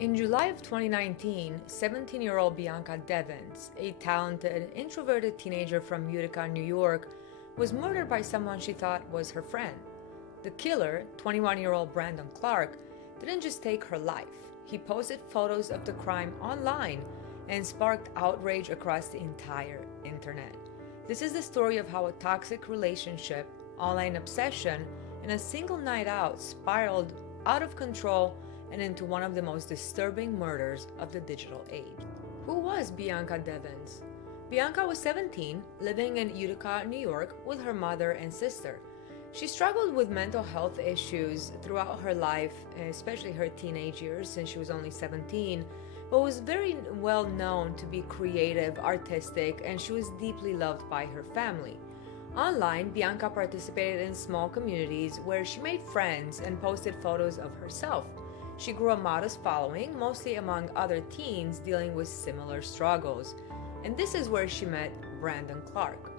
In July of 2019, 17-year-old Bianca Devins, a talented, introverted teenager from Utica, New York, was murdered by someone she thought was her friend. The killer, 21-year-old Brandon Clark, didn't just take her life. He posted photos of the crime online and sparked outrage across the entire internet. This is the story of how a toxic relationship, online obsession, and a single night out spiraled out of control and into one of the most disturbing murders of the digital age. Who was Bianca Devins? Bianca was 17, living in Utica, New York, with her mother and sister. She struggled with mental health issues throughout her life, especially her teenage years, since she was only 17, but was very well known to be creative, artistic, and she was deeply loved by her family. Online, Bianca participated in small communities where she made friends and posted photos of herself. She grew a modest following, mostly among other teens dealing with similar struggles. And this is where she met Brandon Clark.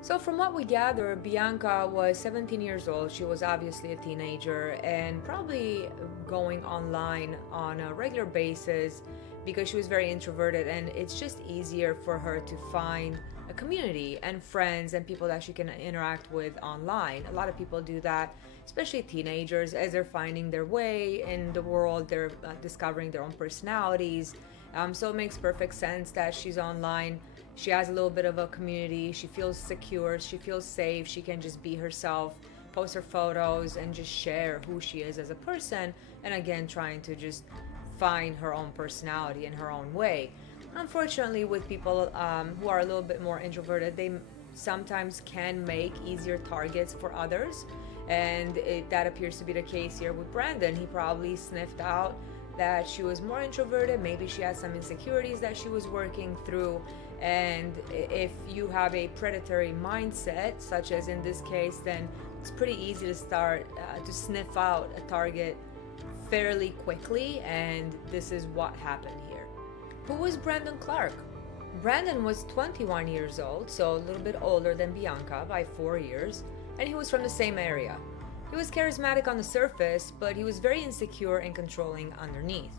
So from what we gather, Bianca was 17 years old. She was obviously a teenager and probably going online on a regular basis because she was very introverted, and it's just easier for her to find a community and friends and people that she can interact with online. A lot of people do that, especially teenagers, as they're finding their way in the world. They're discovering their own personalities. So it makes perfect sense that she's online. She has a little bit of a community. She feels secure. She feels safe. She can just be herself, post her photos, and just share who she is as a person. And again, trying to just find her own personality in her own way. Unfortunately, with people who are a little bit more introverted, they sometimes can make easier targets for others. And that appears to be the case here with Brandon. He probably sniffed out that she was more introverted. Maybe she had some insecurities that she was working through. And if you have a predatory mindset, such as in this case, then it's pretty easy to start to sniff out a target fairly quickly. And this is what happened here. Who was Brandon Clark? Brandon was 21 years old, so a little bit older than Bianca by 4 years, and he was from the same area. He was charismatic on the surface, but he was very insecure and controlling underneath.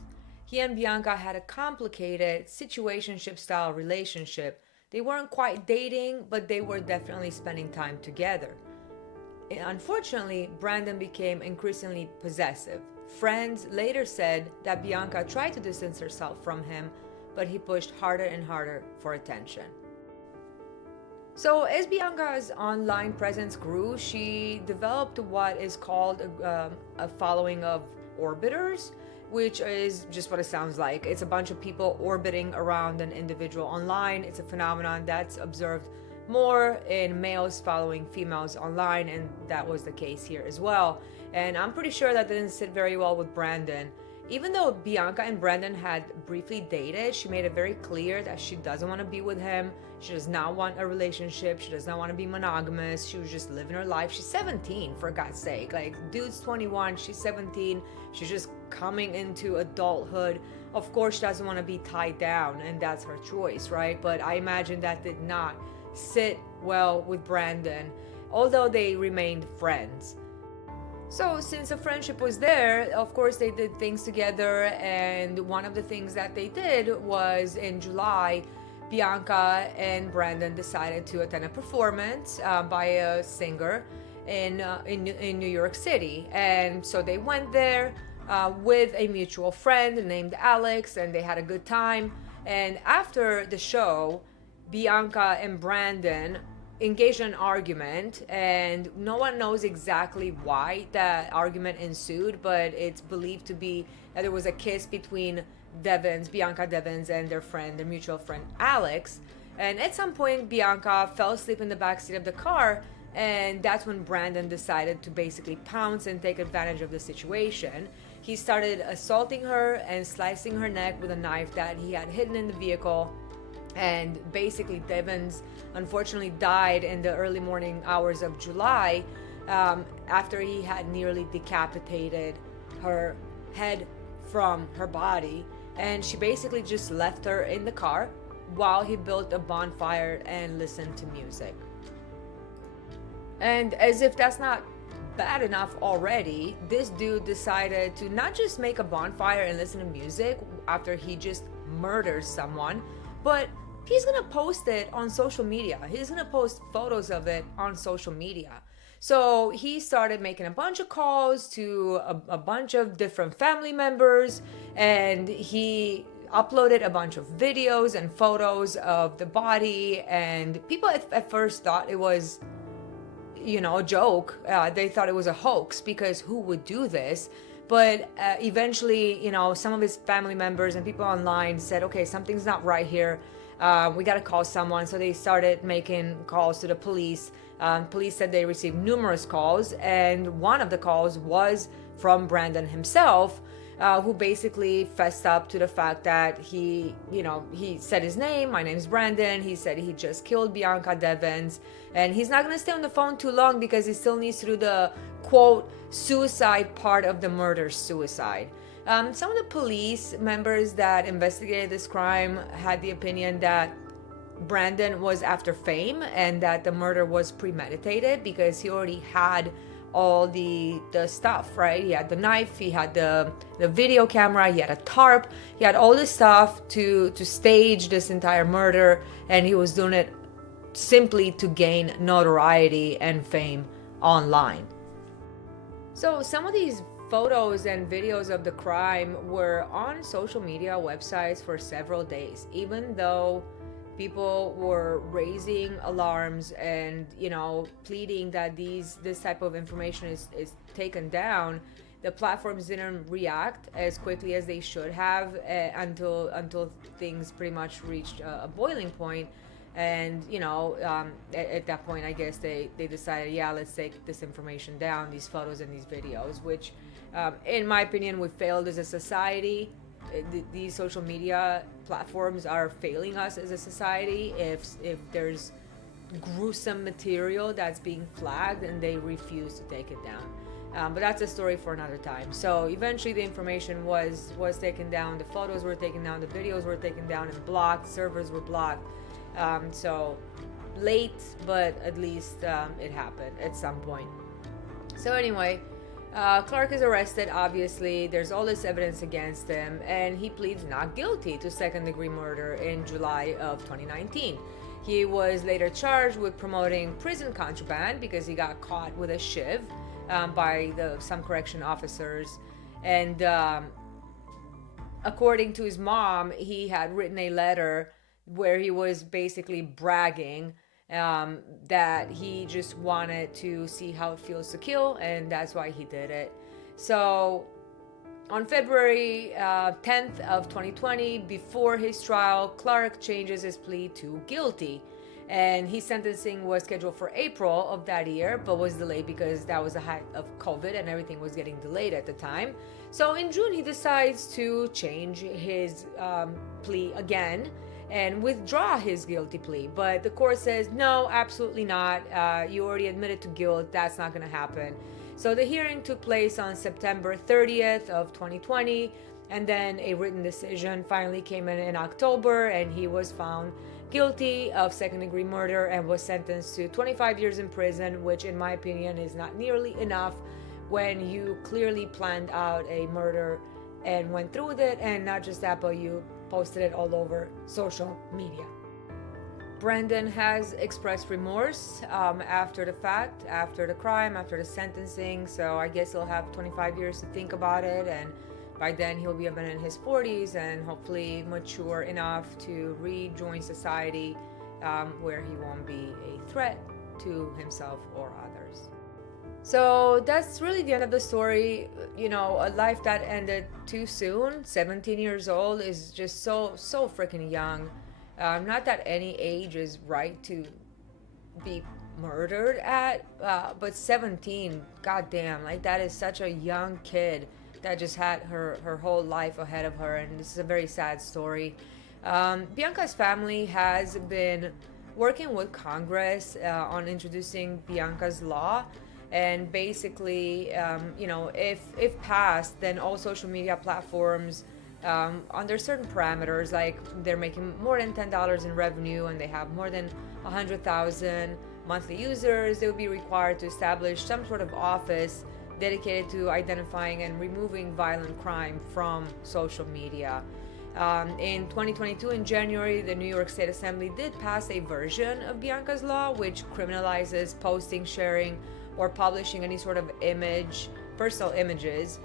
He and Bianca had a complicated situationship-style relationship. They weren't quite dating, but they were definitely spending time together. Unfortunately, Brandon became increasingly possessive. Friends later said that Bianca tried to distance herself from him, but he pushed harder and harder for attention. So as Bianca's online presence grew, she developed what is called a following of orbiters, which is just what it sounds like. It's a bunch of people orbiting around an individual online. It's a phenomenon that's observed more in males following females online, and that was the case here as well. And I'm pretty sure that didn't sit very well with Brandon. Even though Bianca and Brandon had briefly dated, she made it very clear that she doesn't want to be with him. She does not want a relationship. She does not want to be monogamous. She was just living her life. She's 17, for God's sake. Like, dude's 21, she's 17. She's just coming into adulthood. Of course, she doesn't want to be tied down, and that's her choice, right? But I imagine that did not sit well with Brandon, although they remained friends. So since the friendship was there, of course they did things together, and one of the things that they did was in July, Bianca and Brandon decided to attend a performance by a singer in New York City. And so they went there with a mutual friend named Alex, and they had a good time. And after the show, Bianca and Brandon engaged in an argument, and no one knows exactly why that argument ensued, but it's believed to be that there was a kiss between Bianca Devins, and their mutual friend Alex. And at some point, Bianca fell asleep in the backseat of the car, and that's when Brandon decided to basically pounce and take advantage of the situation. He started assaulting her and slicing her neck with a knife that he had hidden in the vehicle. And basically, Devins unfortunately died in the early morning hours of July after he had nearly decapitated her head from her body. And she basically just left her in the car while he built a bonfire and listened to music. And as if that's not bad enough already, this dude decided to not just make a bonfire and listen to music after he just murders someone, but he's gonna post it on social media. He's gonna post photos of it on social media. So he started making a bunch of calls to a bunch of different family members, and he uploaded a bunch of videos and photos of the body. And people at first thought it was, a joke. They thought it was a hoax, because who would do this? But eventually, some of his family members and people online said, okay, something's not right here. We got to call someone. So they started making calls to the police. Police said they received numerous calls, and one of the calls was from Brandon himself, who basically fessed up to the fact that he said his name. My name's Brandon. He said he just killed Bianca Devins, and he's not going to stay on the phone too long because he still needs to do the quote suicide part of the murder-suicide. Some of the police members that investigated this crime had the opinion that Brandon was after fame and that the murder was premeditated, because he already had all the stuff, right? He had the knife, he had the video camera, he had a tarp, he had all this stuff to stage this entire murder, and he was doing it simply to gain notoriety and fame online. So some of these photos and videos of the crime were on social media websites for several days, even though people were raising alarms and pleading that this type of information is taken down. The platforms didn't react as quickly as they should have until things pretty much reached a boiling point. And at that point, I guess they decided, yeah, let's take this information down, these photos and these videos, which in my opinion, we failed as a society. These social media platforms are failing us as a society if there's gruesome material that's being flagged and they refuse to take it down. But that's a story for another time. So eventually the information was taken down, the photos were taken down, the videos were taken down and blocked, servers were blocked. So late, but at least it happened at some point. So anyway, Clark is arrested. Obviously, there's all this evidence against him, and he pleads not guilty to second-degree murder in July of 2019. He was later charged with promoting prison contraband because he got caught with a shiv by some correction officers. And according to his mom, he had written a letter where he was basically bragging that he just wanted to see how it feels to kill, and that's why he did it. So on February 10th of 2020, before his trial, Clark changes his plea to guilty, and his sentencing was scheduled for April of that year, but was delayed because that was the height of COVID and everything was getting delayed at the time. So in June, he decides to change his plea again and withdraw his guilty plea. But the court says, no, absolutely not. You already admitted to guilt. That's not going to happen. So the hearing took place on September 30th of 2020. And then a written decision finally came in October, and he was found guilty of second-degree murder and was sentenced to 25 years in prison, which in my opinion is not nearly enough when you clearly planned out a murder and went through with it. And not just that, but you posted it all over social media. Brandon has expressed remorse after the fact, after the crime, after the sentencing. So I guess he'll have 25 years to think about it, and by then he'll be up in his 40s and hopefully mature enough to rejoin society, where he won't be a threat to himself or others. So that's really the end of the story. A life that ended too soon. 17 years old is just so freaking young. Not that any age is right to be murdered at, but 17, goddamn, like that is such a young kid that just had her whole life ahead of her, and this is a very sad story. Bianca's family has been working with Congress on introducing Bianca's law. And basically, if passed, then all social media platforms, under certain parameters, like they're making more than $10 in revenue and they have more than 100,000 monthly users, they would be required to establish some sort of office dedicated to identifying and removing violent crime from social media. In 2022, in January, the New York State Assembly did pass a version of Bianca's law, which criminalizes posting, sharing, or publishing any sort of personal images,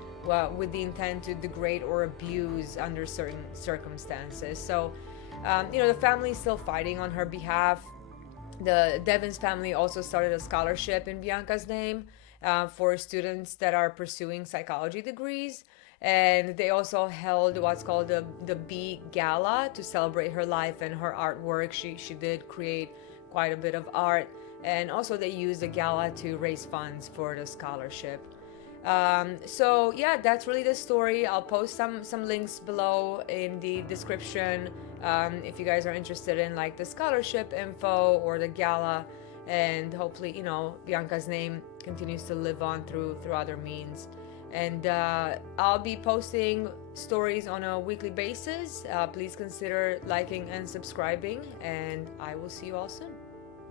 with the intent to degrade or abuse under certain circumstances. So, the family is still fighting on her behalf. The Devins family also started a scholarship in Bianca's name for students that are pursuing psychology degrees. And they also held what's called the B Gala to celebrate her life and her artwork. She did create quite a bit of art. And also they used the gala to raise funds for the scholarship. So yeah, that's really the story. I'll post some links below in the description if you guys are interested in like the scholarship info or the gala, and hopefully Bianca's name continues to live on through other means. And I'll be posting stories on a weekly basis. Please consider liking and subscribing, and I will see you all soon.